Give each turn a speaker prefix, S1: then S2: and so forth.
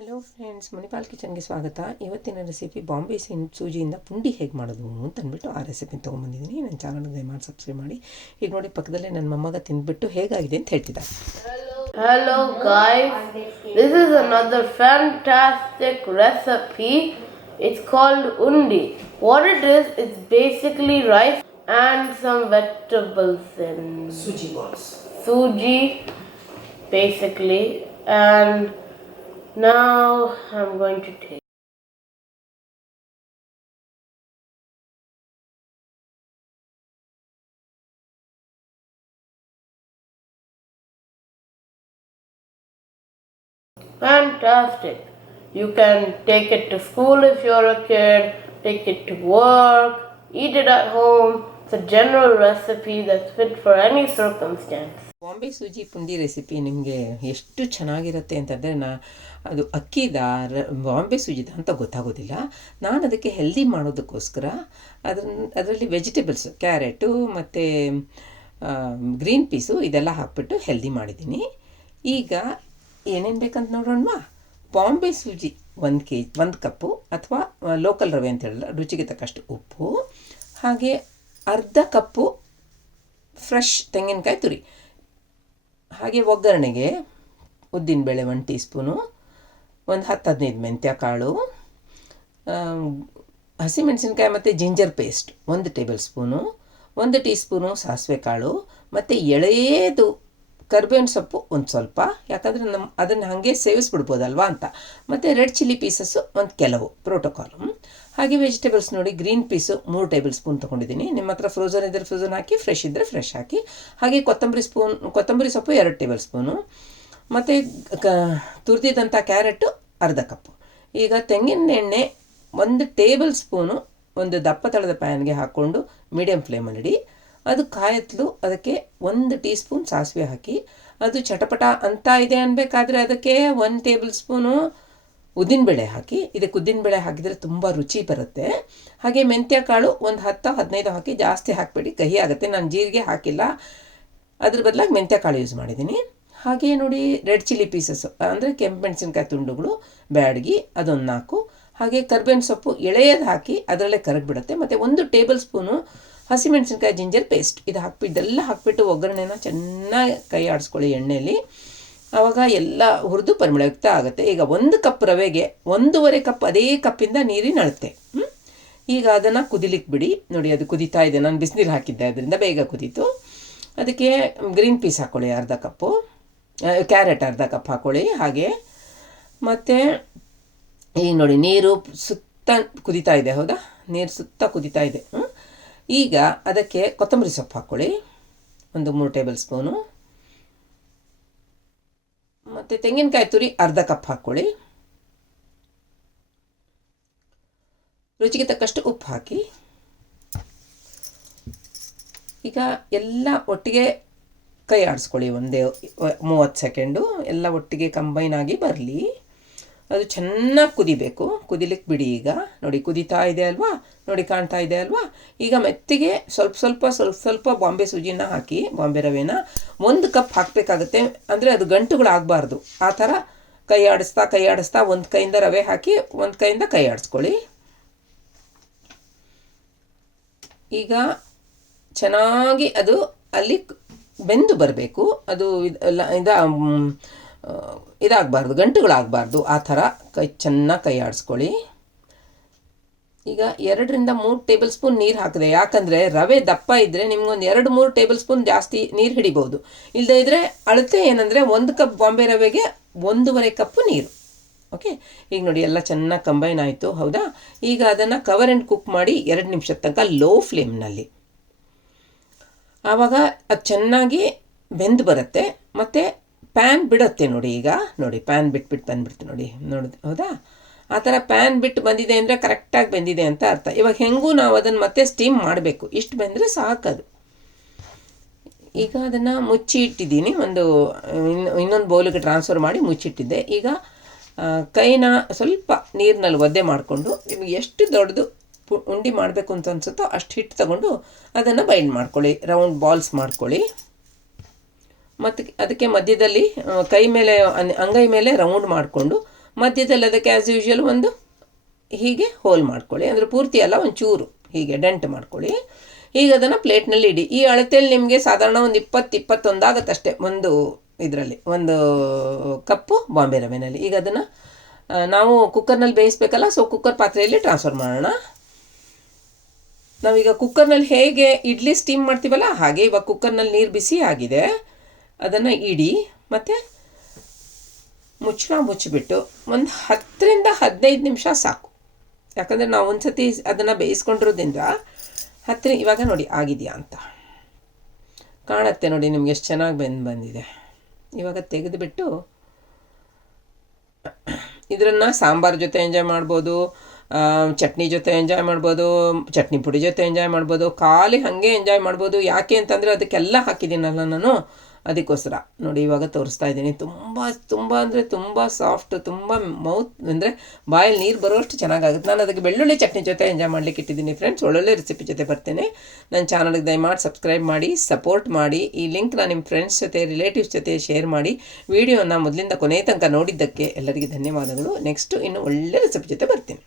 S1: Hello friends Manipal ಕಿಚನ್ಗೆ ಸ್ವಾಗತ. ಇವತ್ತಿನ recipe Bombay ಸಿನ್ ಸೂಜಿಯಿಂದ ಪುಂಡಿ ಹೇಗೆ ಮಾಡೋದು ಅಂತ ಅಂದ್ಬಿಟ್ಟು ಆ ರೆಸಿಪಿ ತೊಗೊಂಬಂದಿದ್ದೀನಿ. ನನ್ನ ಚಾನಲ್ಗೆ ದಯಮಾಡಿ ಸಬ್ಸ್ಕ್ರೈಬ್ ಮಾಡಿ. ಈಗ ನೋಡಿ ಪಕ್ಕದಲ್ಲೇ ನನ್ನ ಮೊಮ್ಮಗ ತಿಂದ್ಬಿಟ್ಟು ಹೇಗಾಗಿದೆ ಅಂತ
S2: ಹೇಳ್ತಿದ್ದಾರೆ hello guys this is another fantastic recipe It's called undi what it is, it's basically rice and some vegetables in
S3: sooji balls
S2: basically basically. Now I'm going to take. Fantastic. You can take it to school if you're a kid, take it to work, eat it at home. It's a general recipe that's fit for any circumstance.
S1: Bombay sooji pundi recipe ನಿಮಗೆ ಎಷ್ಟು ಚೆನ್ನಾಗಿರುತ್ತೆ ಅಂತಂದರೆ ನಾ ಅದು ಅಕ್ಕಿದ ರ ಬಾಂಬೆ ಸೂಜಿದ ಅಂತ ಗೊತ್ತಾಗೋದಿಲ್ಲ. ನಾನು ಅದಕ್ಕೆ ಹೆಲ್ದಿ ಮಾಡೋದಕ್ಕೋಸ್ಕರ ಅದ್ರ, ಅದರಲ್ಲಿ ವೆಜಿಟೇಬಲ್ಸು ಕ್ಯಾರೆಟು ಮತ್ತು ಗ್ರೀನ್ ಪೀಸು ಇದೆಲ್ಲ ಹಾಕ್ಬಿಟ್ಟು ಹೆಲ್ದಿ ಮಾಡಿದ್ದೀನಿ. ಈಗ ಏನೇನು ಬೇಕಂತ ನೋಡೋಣವಾ ಬಾಂಬೆ ಸೂಜಿ ಒಂದು ಕೆ ಜಿ ಒಂದು ಕಪ್ಪು ಅಥವಾ ಲೋಕಲ್ ರವೆ ಅಂತ ಹೇಳಲ್ಲ, ರುಚಿಗೆ ತಕ್ಕಷ್ಟು ಉಪ್ಪು, ಹಾಗೆ ಅರ್ಧ ಕಪ್ಪು ಫ್ರೆಶ್ ತೆಂಗಿನಕಾಯಿ ತುರಿ. ಹಾಗೆ ಒಗ್ಗರಣೆಗೆ ಉದ್ದಿನಬೇಳೆ ಒಂದು ಟೀ ಸ್ಪೂನು ಒಂದು ಹತ್ತು ಹದಿನೈದು ಮೆಂತ್ಯ ಕಾಳು ಹಸಿಮೆಣಸಿನ್ಕಾಯಿ ಮತ್ತು ಜಿಂಜರ್ ಪೇಸ್ಟ್ ಒಂದು ಟೇಬಲ್ ಸ್ಪೂನು, ಒಂದು ಟೀ ಸ್ಪೂನು ಸಾಸಿವೆ ಕಾಳು ಮತ್ತು ಎಳೆಯದು ಕರ್ಬೇವಿನ ಸೊಪ್ಪು ಒಂದು ಸ್ವಲ್ಪ, ಯಾಕಂದರೆ ನಮ್ಮ ಅದನ್ನು ಹಾಗೆ ಸೇವಿಸ್ಬಿಡ್ಬೋದಲ್ವಾ ಅಂತ. ಮತ್ತು ರೆಡ್ ಚಿಲ್ಲಿ ಪೀಸಸ್ಸು ಒಂದು ಕೆಲವು ಪ್ರೋಟೋಕಾಲು ಹಾಗೆ ವೆಜಿಟೇಬಲ್ಸ್ ನೋಡಿ ಗ್ರೀನ್ ಪೀಸು ಮೂರು ಟೇಬಲ್ ಸ್ಪೂನ್ ತೊಗೊಂಡಿದ್ದೀನಿ. ನಿಮ್ಮ ಹತ್ರ ಫ್ರೋಝನ್ ಇದ್ದರೆ ಫ್ರೋಝನ್ ಹಾಕಿ ಫ್ರೆಶ್ ಇದ್ದರೆ ಫ್ರೆಶ್ ಹಾಕಿ. ಹಾಗೆ ಕೊತ್ತಂಬರಿ ಸ್ಪೂನ್ ಕೊತ್ತಂಬರಿ ಸೊಪ್ಪು ಎರಡು ಟೇಬಲ್ ಸ್ಪೂನು ಮತ್ತು ಕ ತುರಿದಿದ್ದಂಥ ಕ್ಯಾರೆಟು ಅರ್ಧ ಕಪ್ಪು ಈಗ ತೆಂಗಿನ ಎಣ್ಣೆ ಒಂದು ಟೇಬಲ್ ಸ್ಪೂನು ಒಂದು ದಪ್ಪ ತಳದ ಪ್ಯಾನ್ಗೆ ಹಾಕ್ಕೊಂಡು ಮೀಡಿಯಮ್ ಫ್ಲೇಮಲ್ಲಿಡಿ ಅದು ಕಾಯತ್ಲು ಅದಕ್ಕೆ ಒಂದು ಟೀ ಸ್ಪೂನ್ ಸಾಸಿವೆ ಹಾಕಿ. ಅದು ಚಟಪಟ ಅಂತ ಇದೆ ಅನ್ಬೇಕಾದ್ರೆ ಅದಕ್ಕೆ ಒನ್ ಟೇಬಲ್ ಸ್ಪೂನು ಉದ್ದಿನಬೇಳೆ ಹಾಕಿ. ಇದಕ್ಕೆ ಉದ್ದಿನಬೇಳೆ ಹಾಕಿದರೆ ತುಂಬ ರುಚಿ ಬರುತ್ತೆ. ಹಾಗೆ ಮೆಂತ್ಯ ಕಾಳು ಒಂದು ಹತ್ತು ಹದಿನೈದು ಹಾಕಿ ಜಾಸ್ತಿ ಹಾಕಬೇಡಿ. ಕಹಿ ಆಗುತ್ತೆ. ನಾನು ಜೀರಿಗೆ ಹಾಕಿಲ್ಲ. ಅದ್ರ ಬದಲಾಗಿ ಮೆಂತ್ಯ ಕಾಳು ಯೂಸ್ ಮಾಡಿದ್ದೀನಿ ಹಾಗೆ ನೋಡಿ ರೆಡ್ ಚಿಲ್ಲಿ ಪೀಸಸ್, ಅಂದರೆ ಕೆಂಪು ಮೆಣಸಿನ್ಕಾಯಿ ತುಂಡುಗಳು, ಬ್ಯಾಡ್ಗಿ, ಅದೊಂದು ನಾಲ್ಕು. ಹಾಗೆ ಕರ್ಬೇವಿನ ಸೊಪ್ಪು ಎಳೆಯದು ಹಾಕಿ ಅದರಲ್ಲೇ ಕರಗಿಬಿಡುತ್ತೆ. ಮತ್ತು ಒಂದು ಟೇಬಲ್ ಸ್ಪೂನು ಹಸಿಮೆಣಸಿನ್ಕಾಯಿ ಜಿಂಜರ್ ಪೇಸ್ಟ್ ಇದು ಹಾಕ್ಬಿಟ್ಟು, ಇದೆಲ್ಲ ಹಾಕ್ಬಿಟ್ಟು ಒಗ್ಗರಣೆನ ಚೆನ್ನಾಗಿ ಕೈ ಆಡಿಸ್ಕೊಳ್ಳಿ ಎಣ್ಣೆಯಲ್ಲಿ ಆವಾಗ ಎಲ್ಲ ಹುರಿದು ಪರಿಮಳಯುಕ್ತ ಆಗುತ್ತೆ. ಈಗ ಒಂದು ಕಪ್ ರವೆಗೆ ಒಂದೂವರೆ ಕಪ್ ಅದೇ ಕಪ್ಪಿಂದ ನೀರಿನ ಅಳತೆ? ಈಗ ಅದನ್ನು ಕುದಿಲಿಕ್ಕೆ ಬಿಡಿ. ನೋಡಿ, ಅದು ಕುದೀತಾ ಇದೆ. ನಾನು ಬಿಸಿನೀರು ಹಾಕಿದ್ದೆ, ಅದರಿಂದ ಬೇಗ ಕುದೀತು. ಅದಕ್ಕೆ ಗ್ರೀನ್ ಪೀಸ್ ಹಾಕ್ಕೊಳ್ಳಿ ಅರ್ಧ ಕಪ್ಪು. ಕ್ಯಾರೆಟ್ ಅರ್ಧ ಕಪ್ ಹಾಕ್ಕೊಳ್ಳಿ ಹಾಗೆ. ಮತ್ತು ಈಗ ನೋಡಿ, ನೀರು ಸುತ್ತ ಕುದೀತಾ ಇದೆ, ಹೌದಾ? ನೀರು ಸುತ್ತ ಕುದೀತಾ ಇದೆ. ಹ್ಮ್? ಈಗ ಅದಕ್ಕೆ ಕೊತ್ತಂಬರಿ ಸೊಪ್ಪು ಹಾಕ್ಕೊಳ್ಳಿ. ಒಂದು ಮೂರು ಟೇಬಲ್ ಸ್ಪೂನು. ಮತ್ತು ತೆಂಗಿನಕಾಯಿ ತುರಿ ಅರ್ಧ ಕಪ್ ಹಾಕ್ಕೊಳ್ಳಿ. ರುಚಿಗೆ ತಕ್ಕಷ್ಟು ಉಪ್ಪು ಹಾಕಿ. ಈಗ ಎಲ್ಲ ಒಟ್ಟಿಗೆ ಕೈ ಆಡಿಸ್ಕೊಳ್ಳಿ ಒಂದೇ, ಮೂವತ್ತು ಸೆಕೆಂಡು. ಎಲ್ಲ ಒಟ್ಟಿಗೆ ಕಂಬೈನ್ ಆಗಿ ಬರಲಿ. ಅದು ಚೆನ್ನಾಗಿ ಕುದಿಬೇಕು. ಕುದಿಲಿಕ್ಕೆ ಬಿಡಿ ಈಗ. ನೋಡಿ, ಕುದೀತಾ ಇದೆ ಅಲ್ವಾ? ನೋಡಿ, ಕಾಣ್ತಾ ಇದೆ ಅಲ್ವಾ? ಈಗ ಮೆತ್ತಿಗೆ ಸ್ವಲ್ಪ ಸ್ವಲ್ಪ ಸ್ವಲ್ಪ ಸ್ವಲ್ಪ ಬಾಂಬೆ ಸೂಜಿನ ಹಾಕಿ, ಬಾಂಬೆ ರವೆನ ಒಂದು ಕಪ್ ಹಾಕಬೇಕಾಗುತ್ತೆ. ಅಂದರೆ ಅದು ಗಂಟುಗಳಾಗಬಾರ್ದು. ಆ ಥರ ಕೈ ಆಡಿಸ್ತಾ ಕೈ ಆಡಿಸ್ತಾ ಒಂದು ಕೈಯಿಂದ ರವೆ ಹಾಕಿ, ಒಂದು ಕೈಯಿಂದ ಕೈ ಆಡಿಸ್ಕೊಳ್ಳಿ. ಈಗ ಚೆನ್ನಾಗಿ ಅದು ಅಲ್ಲಿ ಬೆಂದು ಬರಬೇಕು. ಅದು ಇದು ಇದಾಗಬಾರ್ದು, ಗಂಟುಗಳಾಗಬಾರ್ದು. ಆ ಥರ ಕೈ ಚೆನ್ನಾಗಿ ಕೈ ಆಡಿಸ್ಕೊಳ್ಳಿ ಈಗ ಎರಡರಿಂದ ಮೂರು ಟೇಬಲ್ ಸ್ಪೂನ್ ನೀರು ಹಾಕಿದೆ. ಯಾಕಂದರೆ ರವೆ ದಪ್ಪ ಇದ್ದರೆ ನಿಮ್ಗೊಂದು ಎರಡು ಮೂರು ಟೇಬಲ್ ಸ್ಪೂನ್ ಜಾಸ್ತಿ ನೀರು ಹಿಡಿಬೋದು. ಇಲ್ಲದೇ ಇದ್ದರೆ ಅಳತೆ ಏನಂದರೆ ಒಂದು ಕಪ್ ಬಾಂಬೆ ರವೆಗೆ ಒಂದೂವರೆ ಕಪ್ಪು ನೀರು. ಓಕೆ? ಈಗ ನೋಡಿ, ಎಲ್ಲ ಚೆನ್ನಾಗಿ ಕಂಬೈನ್ ಆಯಿತು. ಹೌದಾ? ಈಗ ಅದನ್ನು ಕವರ್ ಆ್ಯಂಡ್ ಕುಕ್ ಮಾಡಿ ಎರಡು ನಿಮಿಷದ ತನಕ ಲೋ ಫ್ಲೇಮ್ನಲ್ಲಿ. ಆವಾಗ ಅದು ಚೆನ್ನಾಗಿ ಬೆಂದು ಬರುತ್ತೆ. ಮತ್ತು ಪ್ಯಾನ್ ಬಿಡುತ್ತೆ ನೋಡಿ ಈಗ. ನೋಡಿ ಪ್ಯಾನ್ ಬಿಟ್ಬಿಟ್ಟು ಬಂದ್ಬಿಡ್ತು ನೋಡಿ. ನೋಡಿ ಹೌದಾ? ಆ ಥರ ಪ್ಯಾನ್ ಬಿಟ್ಟು ಬಂದಿದೆ ಅಂದರೆ ಕರೆಕ್ಟಾಗಿ ಬೆಂದಿದೆ ಅಂತ ಅರ್ಥ. ಇವಾಗ ಹೆಂಗೂ ನಾವು ಅದನ್ನು ಮತ್ತೆ ಸ್ಟೀಮ್ ಮಾಡಬೇಕು. ಇಷ್ಟು ಬೆಂದರೆ ಸಾಕದು. ಈಗ ಅದನ್ನು ಮುಚ್ಚಿ ಇಟ್ಟಿದ್ದೀನಿ. ಒಂದು ಇನ್ನು ಇನ್ನೊಂದು ಬೌಲಿಗೆ ಟ್ರಾನ್ಸ್ಫರ್ ಮಾಡಿ ಮುಚ್ಚಿಟ್ಟಿದ್ದೆ. ಈಗ ಕೈನ ಸ್ವಲ್ಪ ನೀರಿನಲ್ಲಿ ಒದ್ದೆ ಮಾಡಿಕೊಂಡು ನಿಮಗೆ ಎಷ್ಟು ದೊಡ್ಡದು ಉಂಡೆ ಮಾಡಬೇಕು ಅಂತ ಅನ್ಸುತ್ತೋ ಅಷ್ಟು ಹಿಟ್ಟು ತಗೊಂಡು ಅದನ್ನು ಬೈಂಡ್ ಮಾಡ್ಕೊಳ್ಳಿ. ರೌಂಡ್ ಬಾಲ್ಸ್ ಮಾಡ್ಕೊಳ್ಳಿ. ಮತ್ತು ಅದಕ್ಕೆ ಮಧ್ಯದಲ್ಲಿ ಕೈ ಮೇಲೆ ಅಂಗೈ ಮೇಲೆ ರೌಂಡ್ ಮಾಡಿಕೊಂಡು, ಮಧ್ಯದಲ್ಲಿ ಅದಕ್ಕೆ ಆ್ಯಸ್ ಯೂಶ್ವಲ್ ಒಂದು ಹೀಗೆ ಹೋಲ್ ಮಾಡ್ಕೊಳ್ಳಿ. ಅಂದರೆ ಪೂರ್ತಿ ಅಲ್ಲ, ಒಂಚೂರು ಹೀಗೆ ಡೆಂಟ್ ಮಾಡ್ಕೊಳ್ಳಿ. ಈಗ ಅದನ್ನು ಪ್ಲೇಟ್ನಲ್ಲಿ ಇಡಿ. ಈ ಅಳತೆಯಲ್ಲಿ ನಿಮಗೆ ಸಾಧಾರಣ ಒಂದು ಇಪ್ಪತ್ತು, ಇಪ್ಪತ್ತೊಂದು ಆಗುತ್ತಷ್ಟೇ ಒಂದು ಇದರಲ್ಲಿ, ಒಂದು ಕಪ್ಪು ಬಾಂಬೆ ರವೆನಲ್ಲಿ. ಈಗ ಅದನ್ನು ನಾವು ಕುಕ್ಕರ್ನಲ್ಲಿ ಬೇಯಿಸ್ಬೇಕಲ್ಲ ಸೊ ಕುಕ್ಕರ್ ಪಾತ್ರೆಯಲ್ಲಿ ಟ್ರಾನ್ಸ್ಫರ್ ಮಾಡೋಣ. ನಾವೀಗ ಕುಕ್ಕರ್ನಲ್ಲಿ ಹೇಗೆ ಇಡ್ಲಿ ಸ್ಟೀಮ್ ಮಾಡ್ತೀವಲ್ಲ, ಹಾಗೆ ಇವಾಗ ಕುಕ್ಕರ್ನಲ್ಲಿ ನೀರು ಬಿಸಿ ಆಗಿದೆ. ಅದನ್ನು ಇಡಿ, ಮತ್ತು ಮುಚ್ಚಳ ಮುಚ್ಚಿಬಿಟ್ಟು ಒಂದು ಹತ್ತರಿಂದ ಹದಿನೈದು ನಿಮಿಷ ಸಾಕು. ಯಾಕಂದರೆ ನಾವು ಒಂದು ಸತಿ ಅದನ್ನು ಬೇಯಿಸ್ಕೊಂಡಿರೋದ್ರಿಂದ ಹತ್ತಿರ ಇವಾಗ ನೋಡಿ ಆಗಿದೆಯಾ ಅಂತ. ಕಾಣುತ್ತೆ ನೋಡಿ ನಿಮ್ಗೆ ಎಷ್ಟು ಚೆನ್ನಾಗಿ ಬೆಂದು ಬಂದಿದೆ. ಇವಾಗ ತೆಗೆದುಬಿಟ್ಟು ಇದನ್ನು ಸಾಂಬಾರ್ ಜೊತೆ ಎಂಜಾಯ್ ಮಾಡ್ಬೋದು ಚಟ್ನಿ ಜೊತೆ ಎಂಜಾಯ್ ಮಾಡ್ಬೋದು, ಚಟ್ನಿ ಪುಡಿ ಜೊತೆ ಎಂಜಾಯ್ ಮಾಡ್ಬೋದು, ಖಾಲಿ ಹಾಗೆ ಎಂಜಾಯ್ ಮಾಡ್ಬೋದು. ಯಾಕೆ ಅಂತಂದರೆ ಅದಕ್ಕೆಲ್ಲ ಹಾಕಿದ್ದೀನಲ್ಲ ನಾನು. ಅದಕ್ಕೋಸ್ಕರ ನೋಡಿ ಇವಾಗ ತೋರಿಸ್ತಾ ಇದ್ದೀನಿ. ತುಂಬ ತುಂಬ ಅಂದರೆ ತುಂಬ ಸಾಫ್ಟ್ ತುಂಬ ಮೌತ್ ಅಂದರೆ ಬಾಯಲ್ಲಿ ನೀರು ಬರೋಷ್ಟು ಚೆನ್ನಾಗಾಗುತ್ತೆ. ನಾನು ಅದಕ್ಕೆ ಬೆಳ್ಳುಳ್ಳಿ ಚಟ್ನಿ ಜೊತೆ ಎಂಜಾಯ್ ಮಾಡ್ಲಿಕ್ಕೆ ಇಟ್ಟಿದ್ದೀನಿ ಫ್ರೆಂಡ್ಸ್ ಒಳ್ಳೊಳ್ಳೆ ರೆಸಿಪಿ ಜೊತೆ ಬರ್ತೇನೆ. ನನ್ನ ಚಾನಲ್ಗೆ ದಯಮಾಡಿ ಸಬ್ಸ್ಕ್ರೈಬ್ ಮಾಡಿ ಸಪೋರ್ಟ್ ಮಾಡಿ. ಈ ಲಿಂಕ್ನ ನಿಮ್ಮ ಫ್ರೆಂಡ್ಸ್ ಜೊತೆ ರಿಲೇಟಿವ್ಸ್ ಜೊತೆ ಶೇರ್ ಮಾಡಿ. ವಿಡಿಯೋನ ಮೊದಲಿಂದ ಕೊನೆ ತನಕ ನೋಡಿದ್ದಕ್ಕೆ ಎಲ್ಲರಿಗೂ ಧನ್ಯವಾದಗಳು. ನೆಕ್ಸ್ಟು ಇನ್ನು ಒಳ್ಳೆ ರೆಸಿಪಿ ಜೊತೆ ಬರ್ತೀನಿ.